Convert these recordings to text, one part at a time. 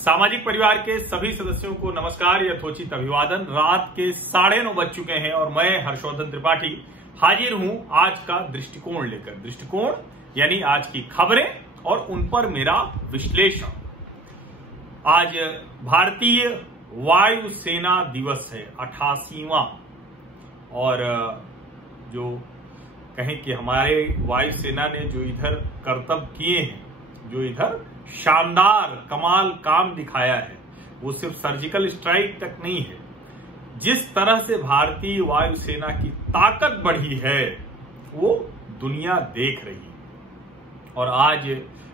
सामाजिक परिवार के सभी सदस्यों को नमस्कार, यथोचित अभिवादन। रात के 9:30 बज चुके हैं और मैं हर्षवर्धन त्रिपाठी हाजिर हूं आज का दृष्टिकोण लेकर। दृष्टिकोण यानी आज की खबरें और उन पर मेरा विश्लेषण। आज भारतीय वायुसेना दिवस है, 88वां। और जो कहें कि हमारे वायुसेना ने जो इधर करतब किए हैं, जो इधर शानदार कमाल काम दिखाया है, वो सिर्फ सर्जिकल स्ट्राइक तक नहीं है। जिस तरह से भारतीय वायुसेना की ताकत बढ़ी है वो दुनिया देख रही है। और आज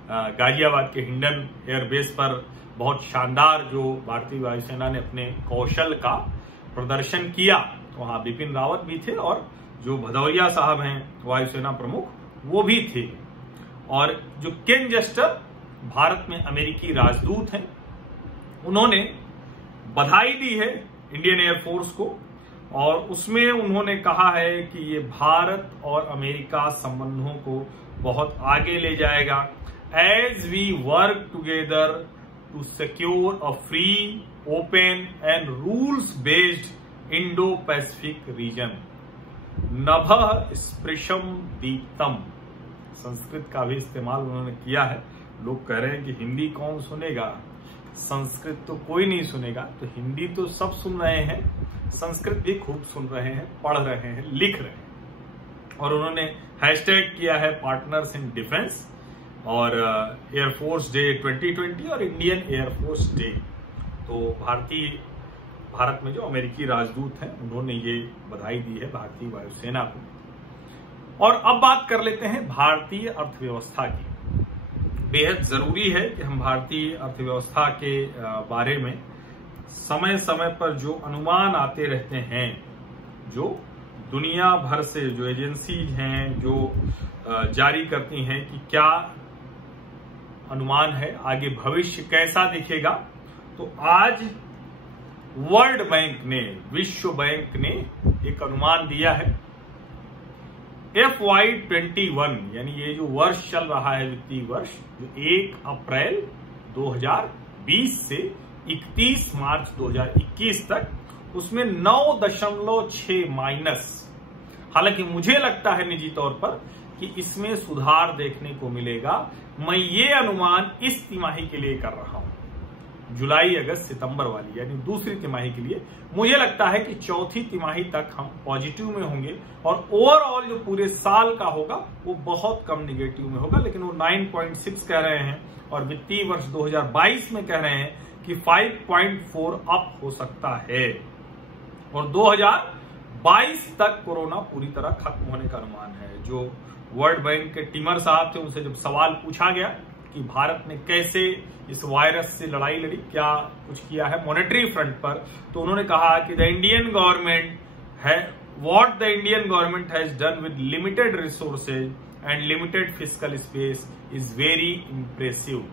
गाजियाबाद के हिंडन एयरबेस पर बहुत शानदार जो भारतीय वायुसेना ने अपने कौशल का प्रदर्शन किया, वहां बिपिन रावत भी थे और जो भदौरिया साहब हैं वायुसेना प्रमुख, वो भी थे। और जो केन जेस्टर भारत में अमेरिकी राजदूत हैं, उन्होंने बधाई दी है इंडियन एयरफोर्स को और उसमें उन्होंने कहा है कि ये भारत और अमेरिका संबंधों को बहुत आगे ले जाएगा as we work together to secure a free, open and rules based Indo Pacific region. नभः स्पृशम दीप्तम, संस्कृत का भी इस्तेमाल उन्होंने किया है। लोग कह रहे हैं कि हिंदी कौन सुनेगा, संस्कृत तो कोई नहीं सुनेगा, तो हिंदी तो सब सुन रहे हैं, संस्कृत भी खूब सुन रहे हैं, पढ़ रहे हैं, लिख रहे हैं। और उन्होंने हैशटैग किया है पार्टनर्स इन डिफेंस और एयरफोर्स डे 2020 और इंडियन एयरफोर्स डे। तो भारत में जो अमेरिकी राजदूत हैं, उन्होंने ये बधाई दी है भारतीय वायुसेना को। और अब बात कर लेते हैं भारतीय अर्थव्यवस्था की। बेहद जरूरी है कि हम भारतीय अर्थव्यवस्था के बारे में समय समय पर जो अनुमान आते रहते हैं, जो दुनिया भर से जो एजेंसीज हैं जो जारी करती हैं कि क्या अनुमान है, आगे भविष्य कैसा दिखेगा। तो आज वर्ल्ड बैंक ने, विश्व बैंक ने एक अनुमान दिया है। FY21 यानी ये जो वर्ष चल रहा है, वित्तीय वर्ष, जो 1 अप्रैल 2020 से 31 मार्च 2021 तक, उसमें 9.6 माइनस। हालांकि मुझे लगता है निजी तौर पर कि इसमें सुधार देखने को मिलेगा। मैं ये अनुमान इस तिमाही के लिए कर रहा हूं, जुलाई, अगस्त, सितंबर वाली, यानी दूसरी तिमाही के लिए। मुझे लगता है कि चौथी तिमाही तक हम पॉजिटिव में होंगे और ओवरऑल जो पूरे साल का होगा वो बहुत कम निगेटिव में होगा। लेकिन वो 9.6 कह रहे हैं और वित्तीय वर्ष 2022 में कह रहे हैं कि 5.4 अप हो सकता है। और 2022 तक कोरोना पूरी तरह खत्म होने का अनुमान है। जो वर्ल्ड बैंक के टिमर साहब थे, उनसे जब सवाल पूछा गया कि भारत ने कैसे इस वायरस से लड़ाई लड़ी, क्या कुछ किया है मॉनेटरी फ्रंट पर, तो उन्होंने कहा कि the Indian government has done with limited resources and limited fiscal space is very impressive.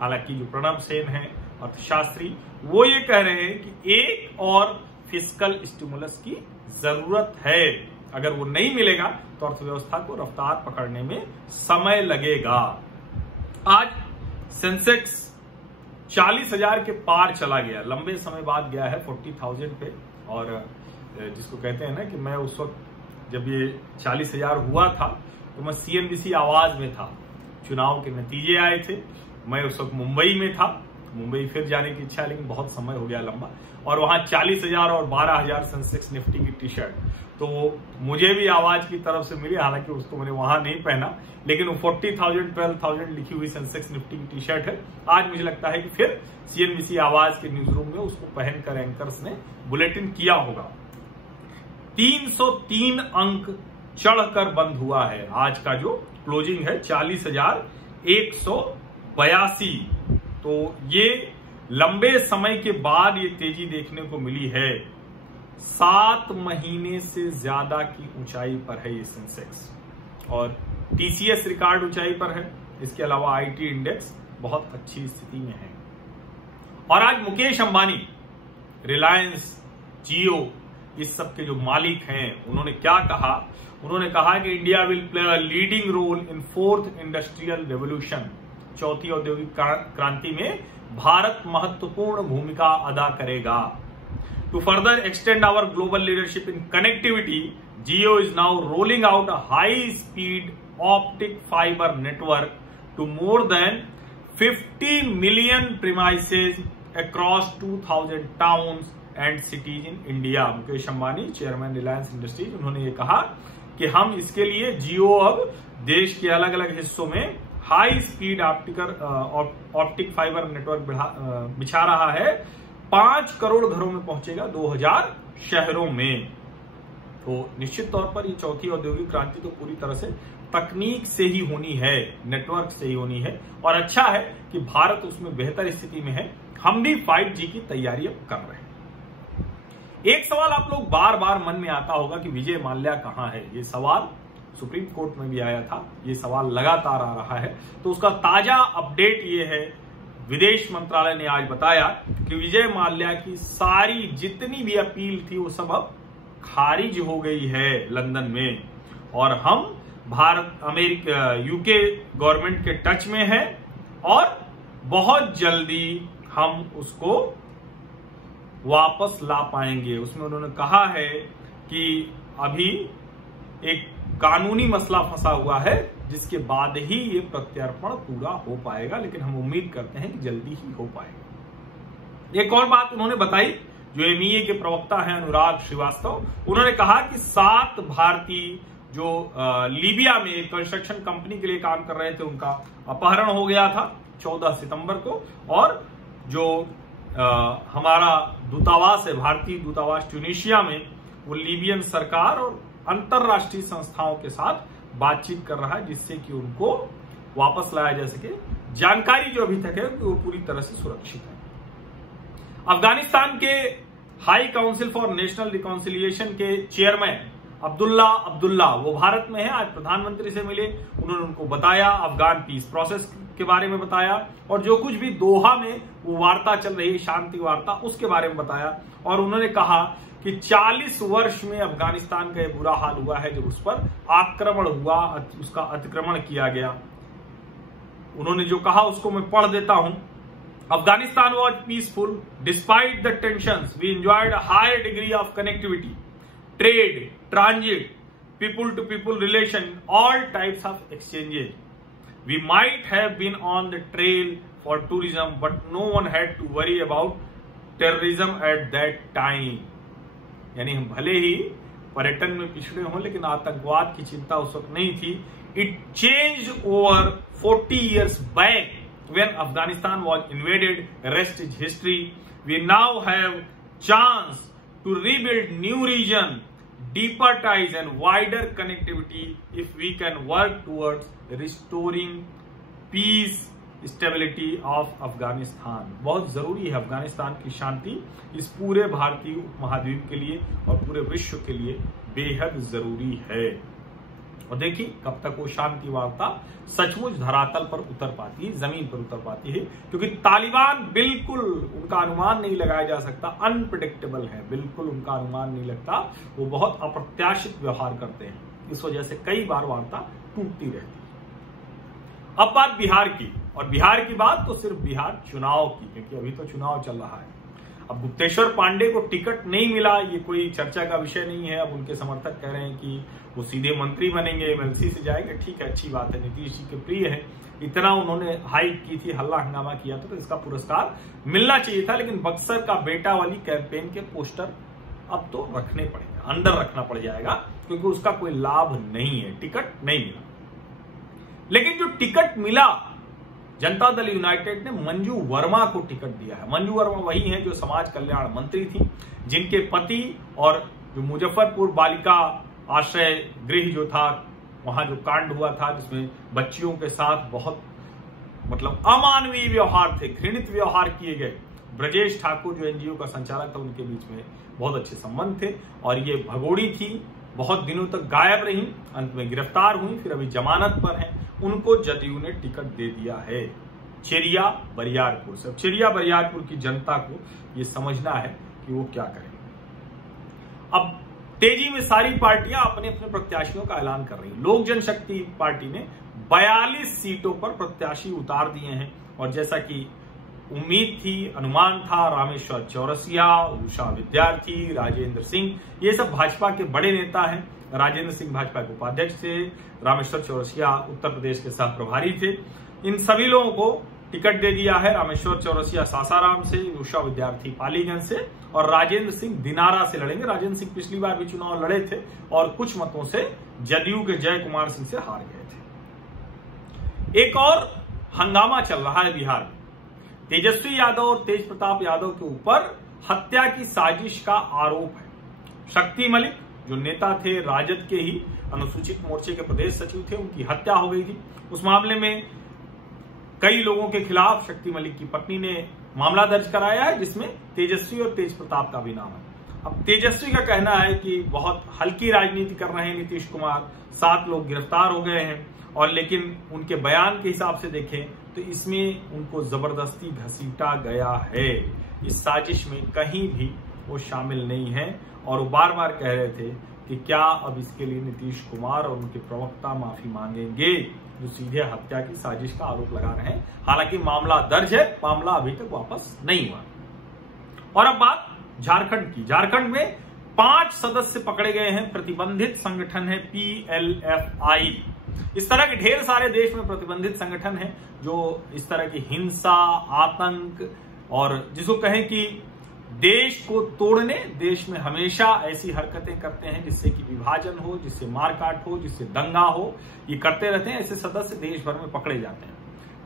हालांकि जो प्रणब सेन है अर्थशास्त्री, वो ये कह रहे हैं कि एक और फिस्कल स्टिमुलस की जरूरत है। अगर वो नहीं मिलेगा तो अर्थव्यवस्था को रफ्तार पकड़ने में समय लगेगा। आज सेंसेक्स 40,000 के पार चला गया, लंबे समय बाद गया है 40,000 पे। और जिसको कहते हैं ना कि मैं उस वक्त जब ये 40,000 हुआ था तो मैं CNBC आवाज में था, चुनाव के नतीजे आए थे, मैं उस वक्त मुंबई में था। मुंबई फिर जाने की इच्छा है, लेकिन बहुत समय हो गया लंबा। और वहां 40,000 और 12,000 सेंसेक्स निफ्टी की टी शर्ट तो मुझे भी आवाज की तरफ से मिली, हालांकि उसको मैंने वहां नहीं पहना, लेकिन वो 40,000 12,000 लिखी हुई सेंसेक्स निफ्टी की टी शर्ट है। आज मुझे लगता है कि फिर CNBC आवाज के न्यूज रूम में उसको पहनकर एंकर्स ने बुलेटिन किया होगा। 303 अंक चढ़कर बंद हुआ है। आज का जो क्लोजिंग है 40,182। तो ये लंबे समय के बाद ये तेजी देखने को मिली है। 7 महीने से ज्यादा की ऊंचाई पर है ये सेंसेक्स और TCS रिकॉर्ड ऊंचाई पर है। इसके अलावा IT इंडेक्स बहुत अच्छी स्थिति में है। और आज मुकेश अंबानी, रिलायंस, जियो, इस सब के जो मालिक हैं, उन्होंने क्या कहा? उन्होंने कहा कि India will play a leading role in 4th industrial revolution चौथी औद्योगिक क्रांति में भारत महत्वपूर्ण भूमिका अदा करेगा। To further extend our global leadership in connectivity, Jio is now rolling out a high speed optic fibre network to more than 50 million premises across 2000 towns and cities in India। Mukesh Ambani, chairman Reliance industries, उन्होंने ये कहा कि हम इसके लिए जियो अब देश के अलग अलग हिस्सों में high speed optic fibre network बिछा रहा है। 5 करोड़ घरों में पहुंचेगा 2000 शहरों में। तो निश्चित तौर पर ये चौथी औद्योगिक क्रांति तो पूरी तरह से तकनीक से ही होनी है, नेटवर्क से ही होनी है, और अच्छा है कि भारत उसमें बेहतर स्थिति में है। हम भी 5G की तैयारी अब कर रहे हैं। एक सवाल आप लोग बार बार मन में आता होगा कि विजय माल्या कहां है। ये सवाल सुप्रीम कोर्ट में भी आया था, ये सवाल लगातार आ रहा है। तो उसका ताजा अपडेट ये है, विदेश मंत्रालय ने आज बताया कि विजय माल्या की सारी जितनी भी अपील थी वो सब अब खारिज हो गई है लंदन में, और हम भारत, अमेरिका, यूके गवर्नमेंट के टच में है और बहुत जल्दी हम उसको वापस ला पाएंगे। उसमें उन्होंने कहा है कि अभी एक कानूनी मसला फंसा हुआ है जिसके बाद ही ये प्रत्यर्पण पूरा हो पाएगा, लेकिन हम उम्मीद करते हैं कि जल्दी ही हो पाएगा। एक और बात उन्होंने बताई, जो एमईए के प्रवक्ता हैं अनुराग श्रीवास्तव, उन्होंने कहा कि 7 भारतीय जो लीबिया में कंस्ट्रक्शन कंपनी के लिए काम कर रहे थे, उनका अपहरण हो गया था 14 सितंबर को, और जो हमारा दूतावास है, भारतीय दूतावास ट्यूनीशिया में, वो लीबियन सरकार और अंतरराष्ट्रीय संस्थाओं के साथ बातचीत कर रहा है जिससे कि उनको वापस लाया जा सके। जानकारी जो अभी तक है वो पूरी तरह से सुरक्षित है। अफगानिस्तान के high council for national reconciliation के चेयरमैन अब्दुल्ला वो भारत में है। आज प्रधानमंत्री से मिले, उन्होंने उनको बताया, अफगान पीस प्रोसेस के बारे में बताया, और जो कुछ भी दोहा में वो वार्ता चल रही है, शांति वार्ता, उसके बारे में बताया। और उन्होंने कहा कि 40 वर्ष में अफगानिस्तान का ये बुरा हाल हुआ है जब उस पर आक्रमण हुआ, उसका अतिक्रमण किया गया। उन्होंने जो कहा उसको मैं पढ़ देता हूं। Afghanistan was peaceful despite the tensions, we enjoyed a high degree of connectivity, trade, transit, people to people relation, all types of exchanges. We might have been on the trail for tourism, but no one had to worry about terrorism at that time. यानी हम भले ही पर्यटन में पिछड़े हों, लेकिन आतंकवाद की चिंता उस वक्त नहीं थी। It changed over 40 years back when Afghanistan was invaded. Rest is history. We now have chance to rebuild new region, deeper ties and wider connectivity if we can work towards restoring peace, stability of Afghanistan। बहुत जरूरी है अफगानिस्तान की शांति, इस पूरे भारतीय उपमहाद्वीप के लिए और पूरे विश्व के लिए बेहद जरूरी है। और देखिए कब तक वो शांति वार्ता सचमुच धरातल पर उतर पाती है, जमीन पर उतर पाती है, क्योंकि तालिबान बिल्कुल उनका अनुमान नहीं लगाया जा सकता, अनप्रिडिक्टेबल है, बिल्कुल उनका अनुमान नहीं लगता, वो बहुत अप्रत्याशित व्यवहार करते हैं। इस वजह से कई बार वार्ता टूटती रहती है। अब बात बिहार की, और बिहार की बात तो सिर्फ बिहार चुनाव की, क्योंकि अभी तो चुनाव चल रहा है। अब गुप्तेश्वर पांडे को टिकट नहीं मिला, ये कोई चर्चा का विषय नहीं है। अब उनके समर्थक कह रहे हैं कि वो सीधे मंत्री बनेंगे, एमएलसी से जाएंगे। ठीक है, अच्छी बात है, नीतीश जी के प्रिय है, इतना उन्होंने हाइप की थी, हल्ला हंगामा किया था, तो इसका पुरस्कार मिलना चाहिए था। लेकिन बक्सर का बेटा वाली कैंपेन के पोस्टर अब तो रखने पड़ेंगे, अंदर रखना पड़ जाएगा, क्योंकि उसका कोई लाभ नहीं है, टिकट नहीं मिला। लेकिन जो टिकट मिला, जनता दल यूनाइटेड ने मंजू वर्मा को टिकट दिया है। मंजू वर्मा वही हैं जो समाज कल्याण मंत्री थी, जिनके पति और जो मुजफ्फरपुर बालिका आश्रय गृह जो था, वहां जो कांड हुआ था जिसमें बच्चियों के साथ बहुत अमानवीय व्यवहार थे, घृणित व्यवहार किए गए। ब्रजेश ठाकुर जो एनजीओ का संचालक था, उनके बीच में बहुत अच्छे संबंध थे, और ये भगोड़ी थी, बहुत दिनों तक गायब रही, अंत में गिरफ्तार हुई, फिर अभी जमानत पर है। उनको जदयू ने टिकट दे दिया है चेरिया बरियारपुर से। अब चेरिया बरियारपुर की जनता को ये समझना है कि वो क्या करें। अब तेजी में सारी पार्टियां अपने अपने प्रत्याशियों का ऐलान कर रही हैं। लोक जनशक्ति पार्टी ने 42 सीटों पर प्रत्याशी उतार दिए हैं। और जैसा कि उम्मीद थी, अनुमान था, रामेश्वर चौरसिया, उषा विद्यार्थी, राजेंद्र सिंह, ये सब भाजपा के बड़े नेता हैं। राजेंद्र सिंह भाजपा के उपाध्यक्ष थे, रामेश्वर चौरसिया उत्तर प्रदेश के सह प्रभारी थे। इन सभी लोगों को टिकट दे दिया है। रामेश्वर चौरसिया सासाराम से, उषा विद्यार्थी पालीगंज से और राजेंद्र सिंह दिनारा से लड़ेंगे। राजेंद्र सिंह पिछली बार भी चुनाव लड़े थे और कुछ मतों से जदयू के जय कुमार सिंह से हार गए थे। एक और हंगामा चल रहा है बिहार में। तेजस्वी यादव और तेज प्रताप यादव के ऊपर हत्या की साजिश का आरोप है। शक्ति मलिक जो नेता थे, राजद के ही अनुसूचित मोर्चे के प्रदेश सचिव थे, उनकी हत्या हो गई थी। उस मामले में कई लोगों के खिलाफ शक्ति मलिक की पत्नी ने मामला दर्ज कराया है, जिसमें तेजस्वी और तेज प्रताप का भी नाम है। अब तेजस्वी का कहना है कि बहुत हल्की राजनीति कर रहे हैं नीतीश कुमार, 7 लोग गिरफ्तार हो गए हैं, और लेकिन उनके बयान के हिसाब से देखें तो इसमें उनको जबरदस्ती घसीटा गया है। इस साजिश में कहीं भी वो शामिल नहीं है और वो बार बार कह रहे थे कि क्या अब इसके लिए नीतीश कुमार और उनके प्रवक्ता माफी मांगेंगे, जो सीधे हत्या की साजिश का आरोप लगा रहे हैं। हालांकि मामला दर्ज है, मामला अभी तक वापस नहीं हुआ। और अब बात झारखंड की। झारखंड में 5 सदस्य पकड़े गए हैं। प्रतिबंधित संगठन है PLFI। इस तरह के ढेर सारे देश में प्रतिबंधित संगठन हैं जो इस तरह की हिंसा, आतंक और जिसको कहें कि देश को तोड़ने, देश में हमेशा ऐसी हरकतें करते हैं जिससे कि विभाजन हो, जिससे मारकाट हो, जिससे दंगा हो, ये करते रहते हैं। ऐसे सदस्य देश भर में पकड़े जाते हैं।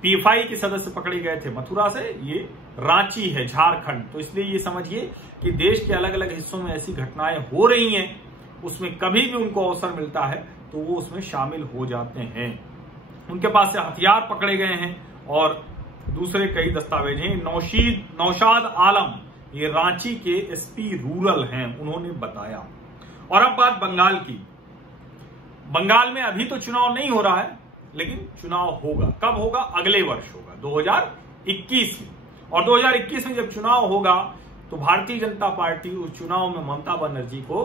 PFI के सदस्य पकड़े गए थे मथुरा से, ये रांची है झारखंड। तो इसलिए ये समझिए कि देश के अलग अलग हिस्सों में ऐसी घटनाएं हो रही हैं, उसमें कभी भी उनको अवसर मिलता है तो वो उसमें शामिल हो जाते हैं। उनके पास से हथियार पकड़े गए हैं और दूसरे कई दस्तावेज हैं। नौशाद आलम ये रांची के SP रूरल हैं, उन्होंने बताया। और अब बात बंगाल की। बंगाल में अभी तो चुनाव नहीं हो रहा है, लेकिन चुनाव होगा। कब होगा? अगले वर्ष होगा, 2021 में। और 2021 में जब चुनाव होगा तो भारतीय जनता पार्टी उस चुनाव में ममता बनर्जी को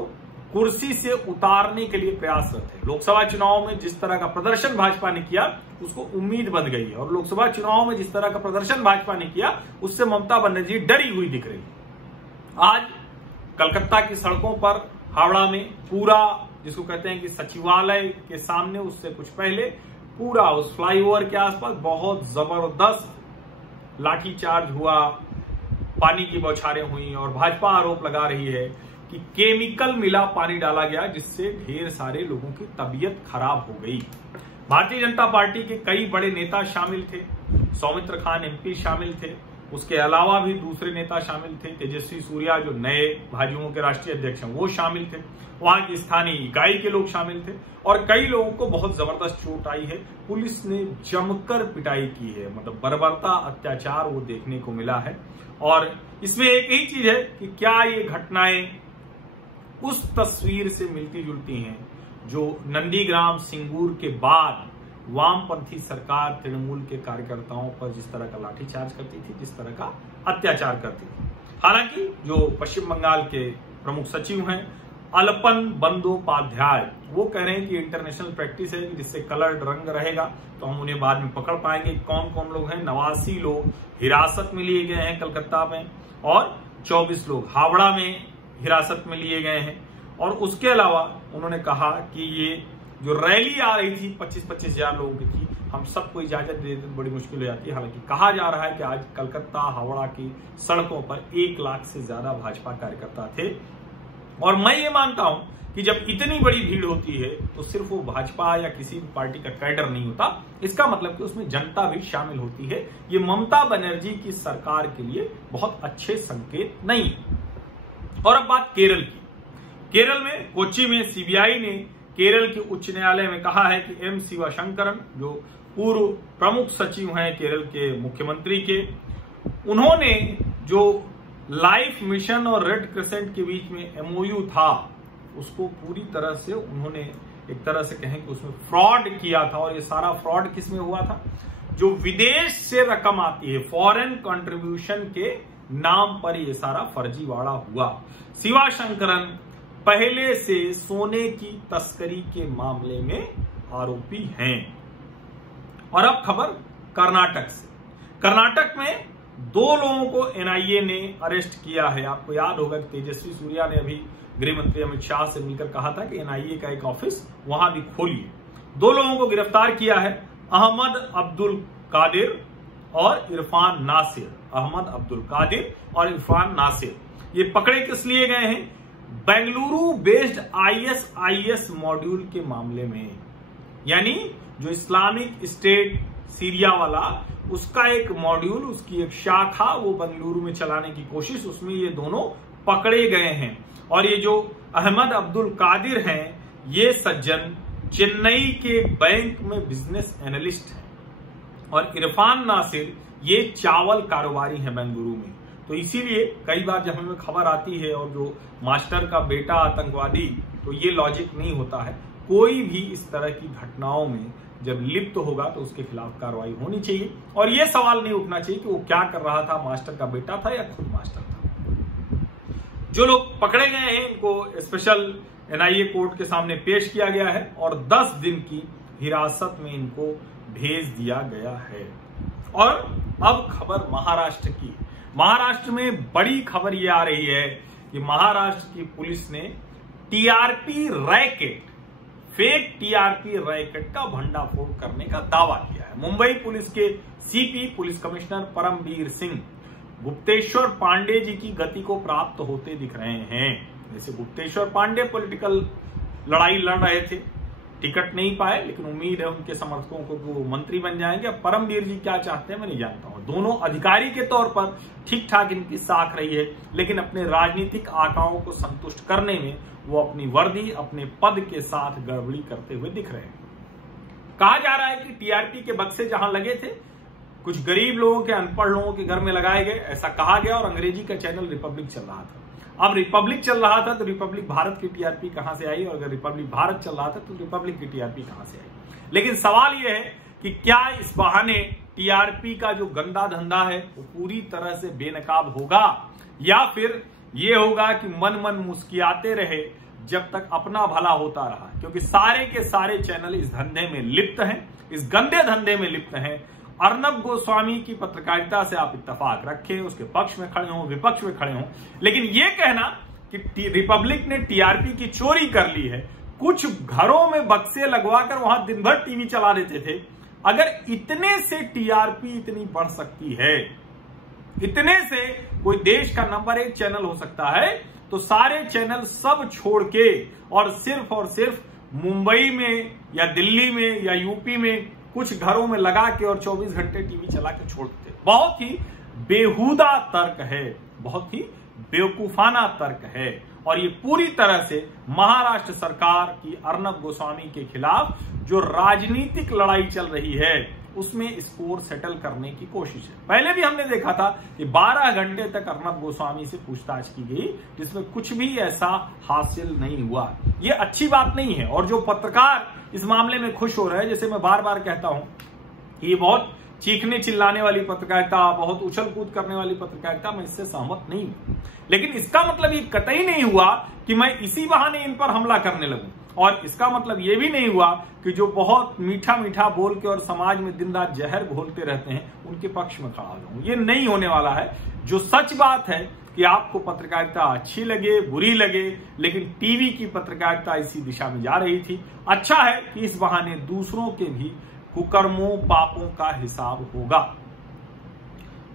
कुर्सी से उतारने के लिए प्रयासरत है। लोकसभा चुनाव में जिस तरह का प्रदर्शन भाजपा ने किया उसको उम्मीद बन गई है, और लोकसभा चुनाव में जिस तरह का प्रदर्शन भाजपा ने किया उससे ममता बनर्जी डरी हुई दिख रही है। आज कलकत्ता की सड़कों पर, हावड़ा में पूरा, जिसको कहते हैं कि सचिवालय के सामने, उससे कुछ पहले पूरा उस फ्लाईओवर के आसपास बहुत जबरदस्त लाठीचार्ज हुआ, पानी की बौछारें हुई, और भाजपा आरोप लगा रही है कि केमिकल मिला पानी डाला गया, जिससे ढेर सारे लोगों की तबीयत खराब हो गई। भारतीय जनता पार्टी के कई बड़े नेता शामिल थे। सौमित्र खान MP शामिल थे, उसके अलावा भी दूसरे नेता शामिल थे। तेजस्वी सूर्या जो नए भाजयुमो के राष्ट्रीय अध्यक्ष हैं वो शामिल थे। वहां की स्थानीय इकाई के लोग शामिल थे और कई लोगों को बहुत जबरदस्त चोट आई है। पुलिस ने जमकर पिटाई की है, मतलब बर्बरता, अत्याचार वो देखने को मिला है। और इसमें एक ही चीज है कि क्या ये घटनाएं उस तस्वीर से मिलती जुलती हैं जो नंदीग्राम, सिंगूर के बाद वामपंथी सरकार तृणमूल के कार्यकर्ताओं पर जिस तरह का लाठीचार्ज करती थी, जिस तरह का अत्याचार करती थी। हालांकि जो पश्चिम बंगाल के प्रमुख सचिव हैं अलपन बंदोपाध्याय, वो कह रहे हैं कि इंटरनेशनल प्रैक्टिस है कि जिससे कलर्ड रंग रहेगा तो हम उन्हें बाद में पकड़ पाएंगे। कौन कौन लोग हैं? 89 लोग हिरासत में लिए गए हैं कलकत्ता में, और 24 लोग हावड़ा में हिरासत में लिए गए हैं। और उसके अलावा उन्होंने कहा कि ये जो रैली आ रही थी 25-25 हजार लोगों की थी, हम सबको इजाजत दे देते तो बड़ी मुश्किल हो जाती है। हालांकि कहा जा रहा है कि आज कलकत्ता, हावड़ा की सड़कों पर 1 लाख से ज्यादा भाजपा कार्यकर्ता थे। और मैं ये मानता हूं कि जब इतनी बड़ी भीड़ होती है तो सिर्फ वो भाजपा या किसी भी पार्टी का कैडर नहीं होता, इसका मतलब कि उसमें जनता भी शामिल होती है। ये ममता बनर्जी की सरकार के लिए बहुत अच्छे संकेत नहीं है। और अब बात केरल की। केरल में कोच्चि में CBI ने केरल के उच्च न्यायालय में कहा है कि M शिवशंकरन जो पूर्व प्रमुख सचिव हैं केरल के मुख्यमंत्री के, उन्होंने जो लाइफ मिशन और रेड क्रिसेंट के बीच में MOU था उसको पूरी तरह से उन्होंने एक तरह से कहें कि उसमें फ्रॉड किया था। और ये सारा फ्रॉड किसमें हुआ था? जो विदेश से रकम आती है, फॉरेन कंट्रीब्यूशन के नाम पर ये सारा फर्जीवाड़ा हुआ। शिवशंकरन पहले से सोने की तस्करी के मामले में आरोपी हैं। और अब खबर कर्नाटक से। कर्नाटक में 2 लोगों को एनआईए ने अरेस्ट किया है। आपको याद होगा कि तेजस्वी सूर्या ने अभी गृह मंत्री अमित शाह से मिलकर कहा था कि एनआईए का एक ऑफिस वहां भी खोलिए। 2 लोगों को गिरफ्तार किया है, अहमद अब्दुल कादिर और इरफान नासिर। अहमद अब्दुल कादिर और इरफान नासिर ये पकड़े किस लिए गए हैं? बेंगलुरु बेस्ड आईएसआईएस मॉड्यूल के मामले में, यानी जो इस्लामिक स्टेट सीरिया वाला उसका एक मॉड्यूल, उसकी एक शाखा वो बेंगलुरु में चलाने की कोशिश, उसमें ये दोनों पकड़े गए हैं। और ये जो अहमद अब्दुल कादिर हैं, ये सज्जन चेन्नई के बैंक में बिजनेस एनालिस्ट हैं और इरफान नासिर ये चावल कारोबारी है बेंगलुरु में। तो इसीलिए कई बार जब हमें खबर आती है और जो मास्टर का बेटा आतंकवादी, तो ये लॉजिक नहीं होता है। कोई भी इस तरह की घटनाओं में जब लिप्त होगा तो उसके खिलाफ कार्रवाई होनी चाहिए और यह सवाल नहीं उठना चाहिए कि वो क्या कर रहा था, मास्टर का बेटा था या खुद मास्टर था। जो लोग पकड़े गए हैं इनको स्पेशल एनआईए कोर्ट के सामने पेश किया गया है और 10 दिन की हिरासत में इनको भेज दिया गया है। और अब खबर महाराष्ट्र की। महाराष्ट्र में बड़ी खबर यह आ रही है कि महाराष्ट्र की पुलिस ने TRP racket, fake TRP racket का भंडाफोड़ करने का दावा किया है। मुंबई पुलिस के CP police commissioner Parambir Singh Gupteshwar Pandey ji की गति को प्राप्त होते दिख रहे हैं। जैसे गुप्तेश्वर पांडे पॉलिटिकल लड़ाई लड़ रहे थे, टिकट नहीं पाए, लेकिन उम्मीद है उनके समर्थकों को कि वो मंत्री बन जाएंगे। अब परमबीर जी क्या चाहते हैं मैं नहीं जानता हूं। दोनों अधिकारी के तौर पर ठीक ठाक इनकी साख रही है, लेकिन अपने राजनीतिक आकाओं को संतुष्ट करने में वो अपनी वर्दी, अपने पद के साथ गड़बड़ी करते हुए दिख रहे हैं। कहा जा रहा है कि टीआरपी के बक्से जहां लगे थे कुछ गरीब लोगों के, अनपढ़ लोगों के घर में लगाए गए, ऐसा कहा गया। और अंग्रेजी का चैनल रिपब्लिक चल रहा था। अब रिपब्लिक चल रहा था तो रिपब्लिक भारत की टीआरपी कहां से आई, और अगर रिपब्लिक भारत चल रहा था तो रिपब्लिक की टीआरपी कहां से आई। लेकिन सवाल यह है कि क्या इस बहाने टीआरपी का जो गंदा धंधा है वो पूरी तरह से बेनकाब होगा, या फिर यह होगा कि मन मन मुस्कियाते रहे जब तक अपना भला होता रहा। क्योंकि सारे के सारे चैनल इस धंधे में लिप्त हैं, इस गंदे धंधे में लिप्त हैं। अर्नब गोस्वामी की पत्रकारिता से आप इत्तेफाक रखें, उसके पक्ष में खड़े हों, विपक्ष में खड़े हों, लेकिन यह कहना कि रिपब्लिक ने टीआरपी की चोरी कर ली है, कुछ घरों में बक्से लगवाकर वहां दिन भर टीवी चला देते थे, अगर इतने से टीआरपी इतनी बढ़ सकती है, इतने से कोई देश का नंबर 1 चैनल हो सकता है, तो सारे चैनल सब छोड़ के और सिर्फ मुंबई में या दिल्ली में या यूपी में कुछ घरों में लगा के और 24 घंटे टीवी चला के छोड़ते। बहुत ही बेहुदा तर्क है, बहुत ही बेवकूफाना तर्क है। और ये पूरी तरह से महाराष्ट्र सरकार की अर्नब गोस्वामी के खिलाफ जो राजनीतिक लड़ाई चल रही है उसमें स्कोर सेटल करने की कोशिश है। पहले भी हमने देखा था कि 12 घंटे तक अर्नब गोस्वामी से पूछताछ की गई, जिसमें कुछ भी ऐसा हासिल नहीं हुआ। ये अच्छी बात नहीं है। और जो पत्रकार इस मामले में खुश हो रहे हैं, जैसे मैं बार बार कहता हूं कि ये बहुत चीखने चिल्लाने वाली पत्रकारिता, बहुत उछल कूद करने वाली पत्रकारिता, मैं इससे सहमत नहीं हूं। लेकिन इसका मतलब ये कतई नहीं हुआ कि मैं इसी बहाने इन पर हमला करने लगूं, और इसका मतलब ये भी नहीं हुआ कि जो बहुत मीठा मीठा बोल के और समाज में दिन रात जहर घोलते रहते हैं उनके पक्ष में खड़ा हो जाऊं। ये नहीं होने वाला है। जो सच बात है कि आपको पत्रकारिता अच्छी लगे बुरी लगे, लेकिन टीवी की पत्रकारिता इसी दिशा में जा रही थी। अच्छा है कि इस बहाने दूसरों के भी कुकर्मों पापों का हिसाब होगा।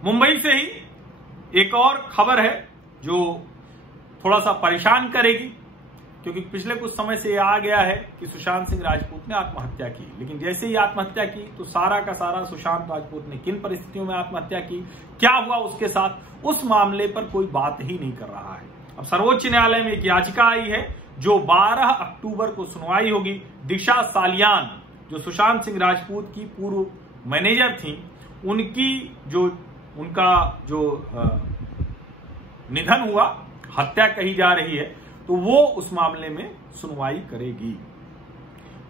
मुंबई से ही एक और खबर है जो थोड़ा सा परेशान करेगी, क्योंकि पिछले कुछ समय से आ गया है कि सुशांत सिंह राजपूत ने आत्महत्या की। लेकिन जैसे ही आत्महत्या की तो सारा का सारा सुशांत राजपूत ने किन परिस्थितियों में आत्महत्या की, क्या हुआ उसके साथ, उस मामले पर कोई बात ही नहीं कर रहा है। अब सर्वोच्च न्यायालय में एक याचिका आई है जो 12 अक्टूबर को सुनवाई होगी। दिशा सालियान जो सुशांत सिंह राजपूत की पूर्व मैनेजर थी, उनका जो निधन हुआ, हत्या कही जा रही है, तो वो उस मामले में सुनवाई करेगी।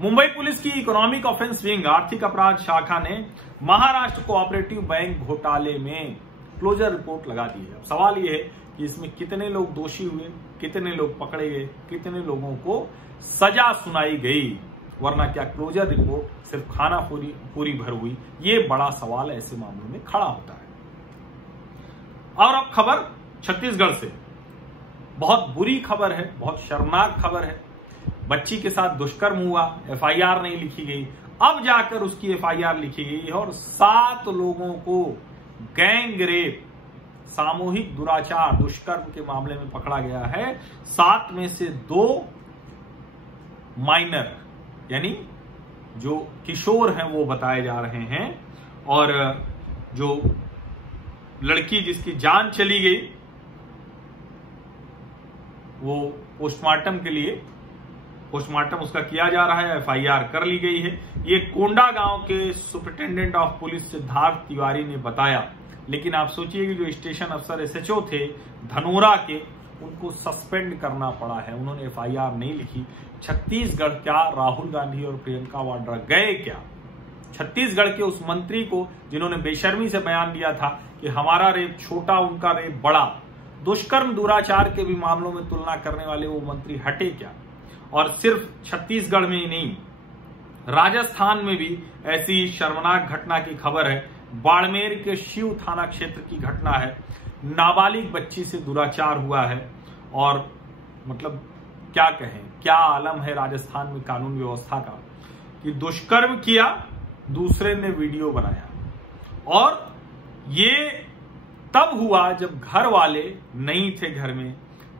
मुंबई पुलिस की इकोनॉमिक ऑफेंस विंग आर्थिक अपराध शाखा ने महाराष्ट्र कोऑपरेटिव बैंक घोटाले में क्लोजर रिपोर्ट लगा दी है। अब सवाल यह है कि इसमें कितने लोग दोषी हुए, कितने लोग पकड़े गए, कितने लोगों को सजा सुनाई गई। वरना क्या क्लोजर रिपोर्ट सिर्फ खाना पूरी भर हुई? ये बड़ा सवाल ऐसे मामलों में खड़ा होता है। और अब खबर छत्तीसगढ़ से, बहुत बुरी खबर है, बहुत शर्मनाक खबर है। बच्ची के साथ दुष्कर्म हुआ, एफआईआर नहीं लिखी गई, अब जाकर उसकी एफआईआर लिखी गई है और 7 लोगों को गैंग रेप, सामूहिक दुराचार, दुष्कर्म के मामले में पकड़ा गया है। 7 में से 2 माइनर यानी जो किशोर हैं वो बताए जा रहे हैं, और जो लड़की जिसकी जान चली गई वो पोस्टमार्टम के लिए पोस्टमार्टम उसका किया जा रहा है, एफआईआर कर ली गई है। ये कोंडा गांव के superintendent of police Siddharth Tiwari ने बताया। लेकिन आप सोचिए कि जो स्टेशन अफसर एसएचओ थे धनोरा के, उनको सस्पेंड करना पड़ा है, उन्होंने एफआईआर नहीं लिखी। छत्तीसगढ़ क्या राहुल गांधी और प्रियंका वाड्रा गए क्या? छत्तीसगढ़ के उस मंत्री को जिन्होंने बेशर्मी से बयान दिया था कि हमारा रेप छोटा, उनका रेप बड़ा, दुष्कर्म दुराचार के भी मामलों में तुलना करने वाले वो मंत्री हटे क्या? और सिर्फ छत्तीसगढ़ में ही नहीं, राजस्थान में भी ऐसी शर्मनाक घटना की खबर है। बाड़मेर के शिव थाना क्षेत्र की घटना है, नाबालिग बच्ची से दुराचार हुआ है। और मतलब क्या कहें, क्या आलम है राजस्थान में कानून व्यवस्था का कि दुष्कर्म किया, दूसरे ने वीडियो बनाया, और ये तब हुआ जब घर वाले नहीं थे घर में।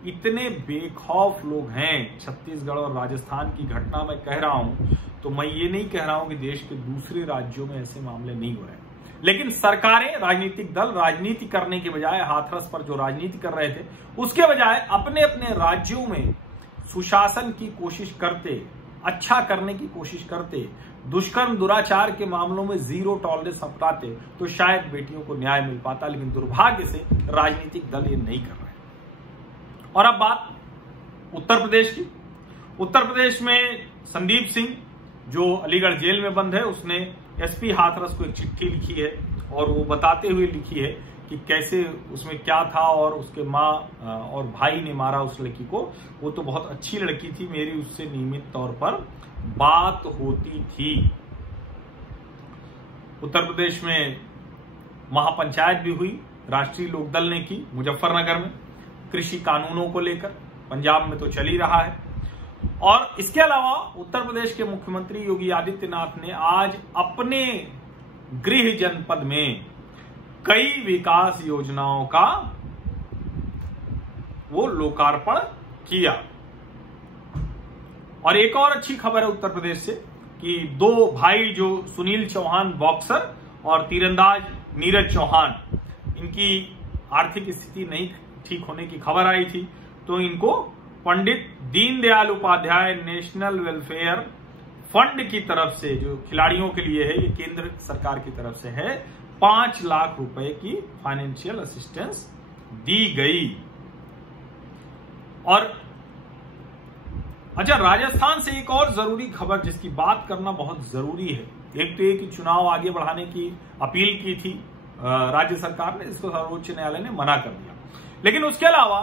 इतने बेखौफ लोग हैं छत्तीसगढ़ और राजस्थान की घटना मैं कह रहा हूं, तो मैं ये नहीं कह रहा हूं कि देश के दूसरे राज्यों में ऐसे मामले नहीं हो रहे, लेकिन सरकारें, राजनीतिक दल राजनीति करने के बजाय, हाथरस पर जो राजनीति कर रहे थे उसके बजाय अपने अपने राज्यों में सुशासन की कोशिश करते, अच्छा करने की कोशिश करते, दुष्कर्म दुराचार के मामलों में 0 टॉलरेंस अपनाते, तो शायद बेटियों को न्याय मिल पाता। लेकिन दुर्भाग्य से राजनीतिक दल ये नहीं कर रहे। और अब बात उत्तर प्रदेश की। उत्तर प्रदेश में संदीप सिंह जो अलीगढ़ जेल में बंद है, उसने एसपी हाथरस को एक चिट्ठी लिखी है, और वो बताते हुए लिखी है कि कैसे उसमें क्या था, और उसके माँ और भाई ने मारा उस लड़की को। वो तो बहुत अच्छी लड़की थी, मेरी उससे नियमित तौर पर बात होती थी। उत्तर प्रदेश में महापंचायत भी हुई, राष्ट्रीय लोकदल ने की मुजफ्फरनगर में, कृषि कानूनों को लेकर। पंजाब में तो चल ही रहा है। और इसके अलावा उत्तर प्रदेश के मुख्यमंत्री योगी आदित्यनाथ ने आज अपने गृह जनपद में कई विकास योजनाओं का वो लोकार्पण किया। और एक और अच्छी खबर है उत्तर प्रदेश से कि 2 भाई जो सुनील चौहान बॉक्सर और तीरंदाज नीरज चौहान, इनकी आर्थिक स्थिति नहीं ठीक होने की खबर आई थी, तो इनको Pandit Deendayal Upadhyay national welfare fund की तरफ से, जो खिलाड़ियों के लिए है, ये केंद्र सरकार की तरफ से है, 5 लाख रुपए की फाइनेंशियल असिस्टेंस दी गई। और अच्छा, राजस्थान से एक और जरूरी खबर जिसकी बात करना बहुत जरूरी है। एक तो ये कि चुनाव आगे बढ़ाने की अपील की थी राज्य सरकार ने, इसको सर्वोच्च न्यायालय ने मना कर दिया। लेकिन उसके अलावा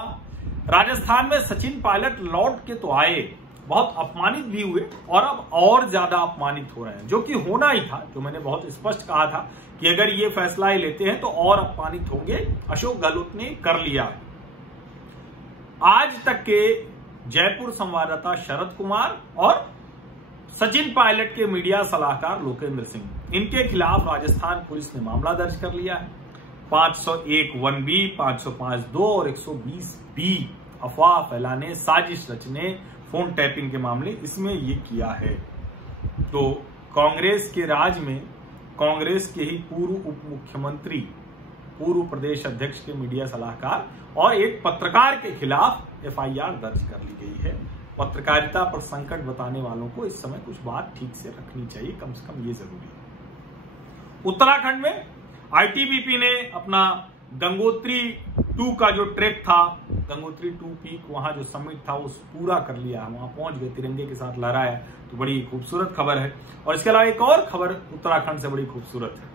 राजस्थान में सचिन पायलट लौट के तो आए, बहुत अपमानित भी हुए, और अब और ज्यादा अपमानित हो रहे हैं, जो कि होना ही था। जो मैंने बहुत स्पष्ट कहा था कि अगर ये फैसला ही लेते हैं तो और अपमानित होंगे। अशोक गहलोत ने कर लिया। आज तक के जयपुर संवाददाता शरद कुमार और सचिन पायलट के मीडिया सलाहकार लोकेंद्र सिंह, इनके खिलाफ राजस्थान पुलिस ने मामला दर्ज कर लिया है। 501(1)B, 505(2) और 120(B) अफवाह फैलाने, साजिश रचने, फोन टैपिंग के मामले इसमें ये किया है। तो कांग्रेस के राज में कांग्रेस के ही पूर्व उप मुख्यमंत्री, पूर्व प्रदेश अध्यक्ष के मीडिया सलाहकार और एक पत्रकार के खिलाफ एफआईआर दर्ज कर ली गई है। पत्रकारिता पर संकट बताने वालों को इस समय कुछ बात ठीक से रखनी चाहिए, कम से कम ये जरूरी है। उत्तराखंड में आईटीबीपी ने अपना गंगोत्री 2 का जो ट्रैक था, गंगोत्री 2 पीक, वहां जो समिट था वो पूरा कर लिया, वहां पहुंच गए, तिरंगे के साथ लहराया। तो बड़ी खूबसूरत खबर है। और इसके अलावा एक और खबर उत्तराखंड से बड़ी खूबसूरत है।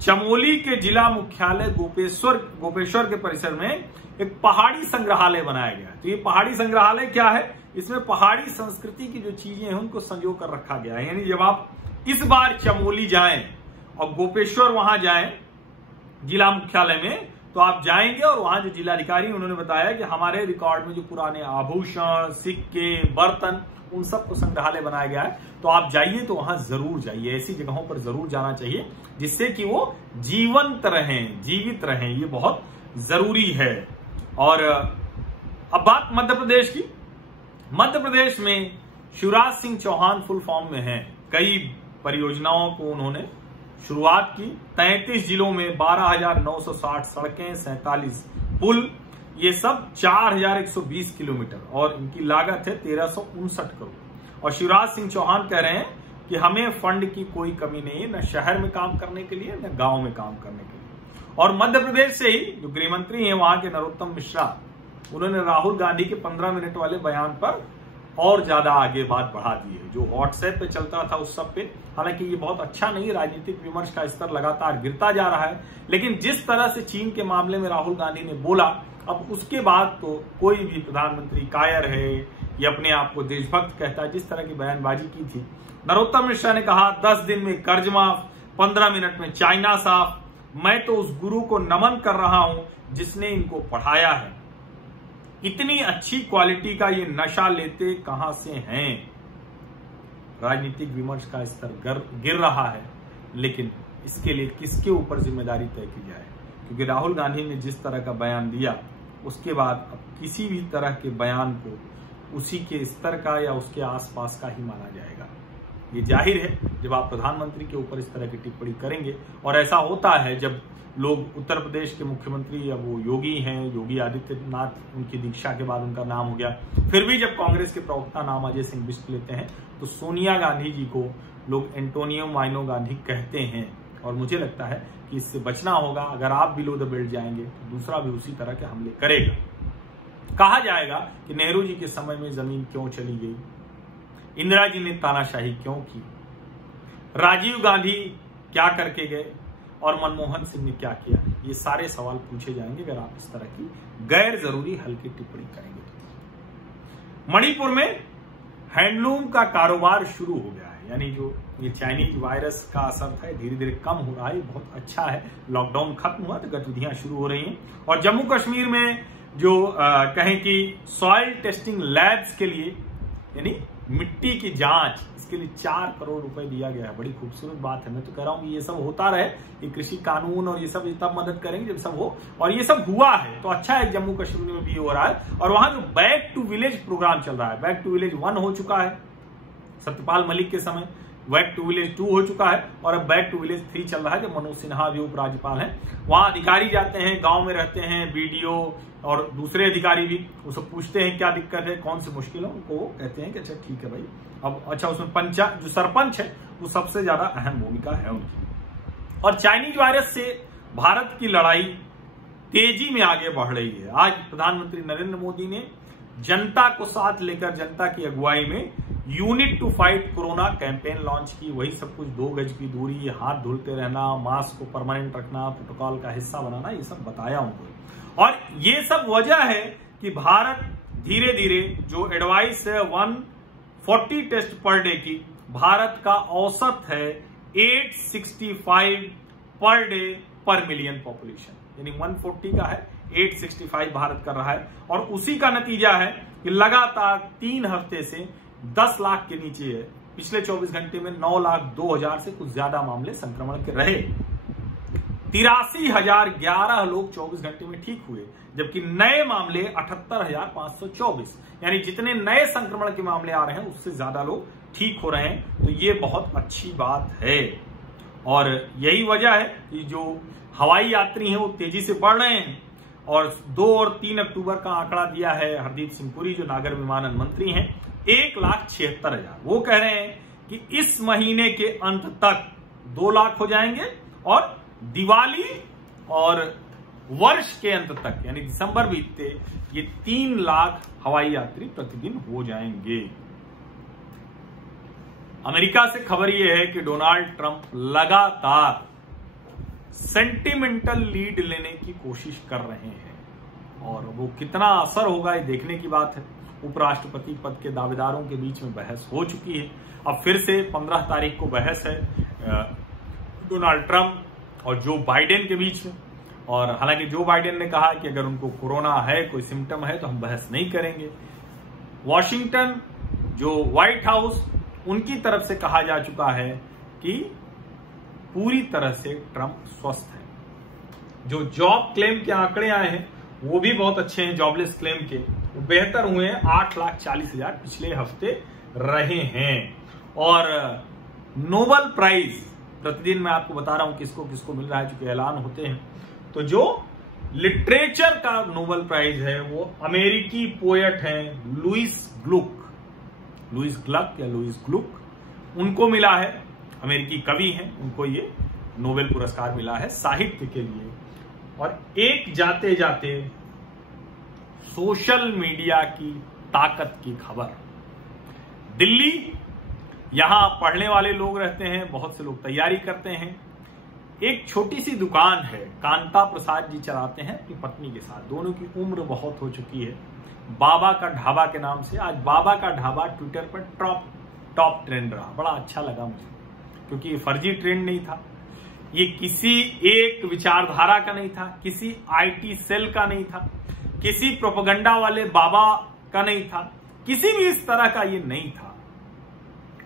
चमोली के जिला मुख्यालय गोपेश्वर के परिसर में एक पहाड़ी संग्रहालय बनाया गया। तो ये पहाड़ी संग्रहालय क्या है, इसमें पहाड़ी संस्कृति की जो चीजें हैं उनको संजो कर रखा गया है। यानी जब आप इस बार चमोली जाएं और गोपेश्वर वहां जाएं जिला मुख्यालय में, तो आप जाएंगे और वहां जो जिलाधिकारी उन्होंने बताया कि हमारे रिकॉर्ड में जो पुराने आभूषण, सिक्के, बर्तन, उन सबको संग्रहालय बनाया गया है। तो आप जाइए तो वहां जरूर जाइए, ऐसी जगहों पर जरूर जाना चाहिए जिससे कि वो जीवंत रहें, जीवित रहें, ये बहुत जरूरी है। और अब बात मध्य प्रदेश की। मध्य प्रदेश में शिवराज सिंह चौहान फुल फॉर्म में हैं। कई परियोजनाओं को उन्होंने शुरुआत की। 33 जिलों में 12,960 सड़कें, 47 पुल, ये सब 4,120 किलोमीटर, और इनकी लागत है 1,359 करोड़। और शिवराज सिंह चौहान कह रहे हैं कि हमें फंड की कोई कमी नहीं है, न शहर में काम करने के लिए न गांव में काम करने के लिए। और मध्य प्रदेश से ही जो गृह मंत्री हैं वहां के नरोत्तम मिश्रा, उन्होंने राहुल गांधी के 15 मिनट वाले बयान पर और ज्यादा आगे बात बढ़ा दी है, जो व्हाट्सएप पे चलता था उस सब पे। हालांकि ये बहुत अच्छा नहीं, राजनीतिक विमर्श का स्तर लगातार गिरता जा रहा है, लेकिन जिस तरह से चीन के मामले में राहुल गांधी ने बोला, अब उसके बाद तो कोई भी प्रधानमंत्री कायर है या अपने आप को देशभक्त कहता है, जिस तरह की बयानबाजी की थी। नरोत्तम मिश्रा ने कहा 10 दिन में कर्ज माफ, 15 मिनट में चाइना साफ, मैं तो उस गुरु को नमन कर रहा हूं जिसने इनको पढ़ाया है। इतनी अच्छी क्वालिटी का ये नशा लेते कहां से हैं। राजनीतिक विमर्श का स्तर गिर रहा है, लेकिन इसके लिए किसके ऊपर जिम्मेदारी तय की जाए, क्योंकि राहुल गांधी ने जिस तरह का बयान दिया उसके बाद अब किसी भी तरह के बयान को उसी के स्तर का या उसके आसपास का ही माना जाएगा। ये जाहिर है जब आप प्रधानमंत्री के ऊपर इस तरह की टिप्पणी करेंगे, और ऐसा होता है जब लोग उत्तर प्रदेश के मुख्यमंत्री, या वो योगी हैं, योगी आदित्यनाथ, उनकी दीक्षा के बाद उनका नाम हो गया, फिर भी जब कांग्रेस के प्रवक्ता नाम अजय सिंह बिष्ट लेते हैं तो सोनिया गांधी जी को लोग एंटोनियो माइनो गांधी कहते हैं। और मुझे लगता है कि इससे बचना होगा। अगर आप बिलो द बेल्ट जाएंगे तो दूसरा भी उसी तरह के हमले करेगा। कहा जाएगा कि नेहरू जी के समय में जमीन क्यों चली गई, इंदिरा जी ने तानाशाही क्यों की, राजीव गांधी क्या करके गए और मनमोहन सिंह ने क्या किया। ये सारे सवाल पूछे जाएंगे अगर आप इस तरह की गैर जरूरी हल्की टिप्पणी करेंगे। मणिपुर में हैंडलूम का कारोबार शुरू हो गया है, यानी जो ये चाइनीज वायरस का असर था धीरे धीरे कम हो रहा है, बहुत अच्छा है। लॉकडाउन खत्म हुआ तो गतिविधियां शुरू हो रही हैं। और जम्मू कश्मीर में जो कहें कि सॉइल टेस्टिंग लैब्स के लिए, यानी मिट्टी की जांच, इसके लिए 4 करोड़ रुपए दिया गया है। बड़ी खूबसूरत बात है। मैं तो कह रहा हूं कि ये सब होता रहे, ये कृषि कानून और ये सब तब मदद करेंगे जब सब हो, और ये सब हुआ है तो अच्छा है। जम्मू कश्मीर में भी हो रहा है। और वहां जो बैक टू विलेज प्रोग्राम चल रहा है, बैक टू विलेज 1 हो चुका है सत्यपाल मलिक के समय, बैक टू विलेज 2 हो चुका है, और अब बैक टू विलेज 3 चल रहा है, जो मनोज सिन्हा भी उपराज्यपाल हैं। वहां अधिकारी जाते हैं, गांव में रहते हैं, बीडीओ और दूसरे अधिकारी भी, वो सब पूछते हैं क्या दिक्कत है, कौन सी मुश्किल है, उनको कहते हैं कि अच्छा ठीक है भाई। अब अच्छा, उसमें पंचायत जो सरपंच है वो सबसे ज्यादा अहम भूमिका है उनकी। और चाइनीज वायरस से भारत की लड़ाई तेजी में आगे बढ़ रही है। आज प्रधानमंत्री नरेंद्र मोदी ने जनता को साथ लेकर, जनता की अगुवाई में unite to fight corona campaign launch की। वही सब कुछ 2 गज की दूरी, हाथ धुलते रहना, मास्क को परमानेंट रखना, प्रोटोकॉल का हिस्सा बनाना, ये सब बताया उनको। और ये सब वजह है कि भारत धीरे धीरे जो एडवाइस है 140 टेस्ट पर डे की, भारत का औसत है 865 पर डे पर मिलियन पॉपुलेशन, यानी 140 का है, 865 भारत कर रहा है। और उसी का नतीजा है कि लगातार 3 हफ्ते से 10 लाख के नीचे है। पिछले 24 घंटे में 9,02,000 से कुछ ज्यादा मामले संक्रमण के रहे। 83,011 लोग 24 घंटे में ठीक हुए, जबकि नए मामले 78,524, यानी जितने नए संक्रमण के मामले आ रहे हैं उससे ज्यादा लोग ठीक हो रहे हैं। तो ये बहुत अच्छी बात है। और यही वजह है कि जो हवाई यात्री हैं वो तेजी से बढ़ रहे हैं। और 2 और 3 अक्टूबर का आंकड़ा दिया है हरदीप सिंह पुरी, जो नागर विमानन मंत्री हैं, 1,76,000। वो कह रहे हैं कि इस महीने के अंत तक 2 लाख हो जाएंगे, और दिवाली और वर्ष के अंत तक, यानी दिसंबर बीतते, ये 3 लाख हवाई यात्री प्रतिदिन हो जाएंगे। अमेरिका से खबर यह है कि डोनाल्ड ट्रंप लगातार सेंटिमेंटल लीड लेने की कोशिश कर रहे हैं, और वो कितना असर होगा ये देखने की बात है। उपराष्ट्रपति पद के दावेदारों के बीच में बहस हो चुकी है। अब फिर से 15 तारीख को बहस है डोनाल्ड ट्रंप और जो बाइडेन के बीच में। और हालांकि जो बाइडेन ने कहा कि अगर उनको कोरोना है, कोई सिम्टम है, तो हम बहस नहीं करेंगे। वॉशिंगटन, जो व्हाइट हाउस, उनकी तरफ से कहा जा चुका है कि पूरी तरह से ट्रंप स्वस्थ है। जो जॉब क्लेम के आंकड़े आए हैं वो भी बहुत अच्छे हैं, जॉबलेस क्लेम के वो बेहतर हुए हैं। 8,40,000 पिछले हफ्ते रहे हैं। और नोबेल प्राइज प्रतिदिन मैं आपको बता रहा हूं किसको किसको मिल रहा है, चूंकि ऐलान होते हैं। तो जो लिटरेचर का नोबेल प्राइज है वो अमेरिकी पोएट हैं लुइस ग्लुक, उनको मिला है। अमेरिकी कवि हैं, उनको ये नोबेल पुरस्कार मिला है साहित्य के लिए। और एक जाते जाते सोशल मीडिया की ताकत की खबर। दिल्ली, यहां पढ़ने वाले लोग रहते हैं, बहुत से लोग तैयारी करते हैं। एक छोटी सी दुकान है, कांता प्रसाद जी चलाते हैं अपनी पत्नी के साथ। दोनों की उम्र बहुत हो चुकी है। बाबा का ढाबा के नाम से आज बाबा का ढाबा ट्विटर पर टॉप ट्रेंड रहा। बड़ा अच्छा लगा मुझे, क्योंकि ये फर्जी ट्रेंड नहीं था, ये किसी एक विचारधारा का नहीं था, किसी आईटी सेल का नहीं था, किसी प्रोपेगेंडा वाले बाबा का नहीं था, किसी भी इस तरह का ये नहीं था।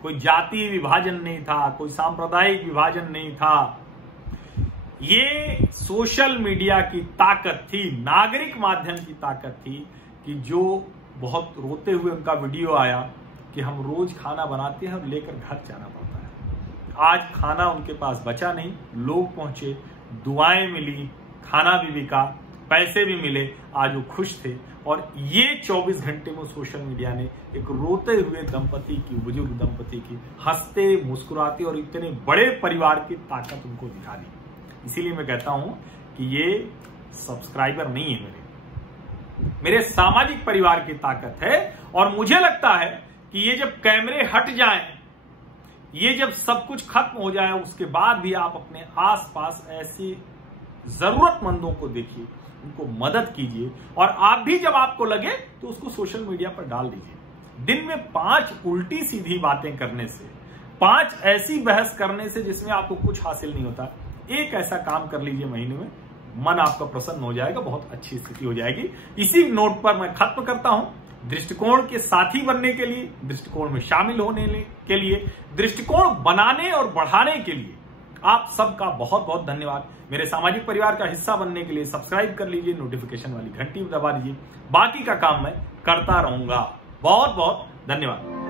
कोई जातीय विभाजन नहीं था, कोई सांप्रदायिक विभाजन नहीं था। ये सोशल मीडिया की ताकत थी, नागरिक माध्यम की ताकत थी कि जो बहुत रोते हुए उनका वीडियो आया कि हम रोज खाना बनाते हैं और लेकर घर जाना पड़ता है। आज खाना उनके पास बचा नहीं, लोग पहुंचे, दुआएं मिली, खाना भी बिका, पैसे भी मिले, आज वो खुश थे। और ये 24 घंटे में सोशल मीडिया ने एक रोते हुए दंपति की, बुजुर्ग दंपति की हंसते मुस्कुराते और इतने बड़े परिवार की ताकत उनको दिखा दी। इसीलिए मैं कहता हूं कि ये सब्सक्राइबर नहीं है, मेरे सामाजिक परिवार की ताकत है। और मुझे लगता है कि ये जब कैमरे हट जाएं, ये जब सब कुछ खत्म हो जाए, उसके बाद भी आप अपने आसपास ऐसी जरूरतमंदों को देखिए, उनको मदद कीजिए। और आप भी जब आपको लगे तो उसको सोशल मीडिया पर डाल दीजिए। दिन में 5 उल्टी सीधी बातें करने से, 5 ऐसी बहस करने से जिसमें आपको कुछ हासिल नहीं होता, एक ऐसा काम कर लीजिए महीने में, मन आपका प्रसन्न हो जाएगा, बहुत अच्छी स्थिति हो जाएगी। इसी नोट पर मैं खत्म करता हूं। दृष्टिकोण के साथी बनने के लिए, दृष्टिकोण में शामिल होने के लिए, दृष्टिकोण बनाने और बढ़ाने के लिए आप सबका बहुत बहुत धन्यवाद। मेरे सामाजिक परिवार का हिस्सा बनने के लिए सब्सक्राइब कर लीजिए, नोटिफिकेशन वाली घंटी दबा दीजिए। बाकी का काम मैं करता रहूंगा। बहुत बहुत धन्यवाद।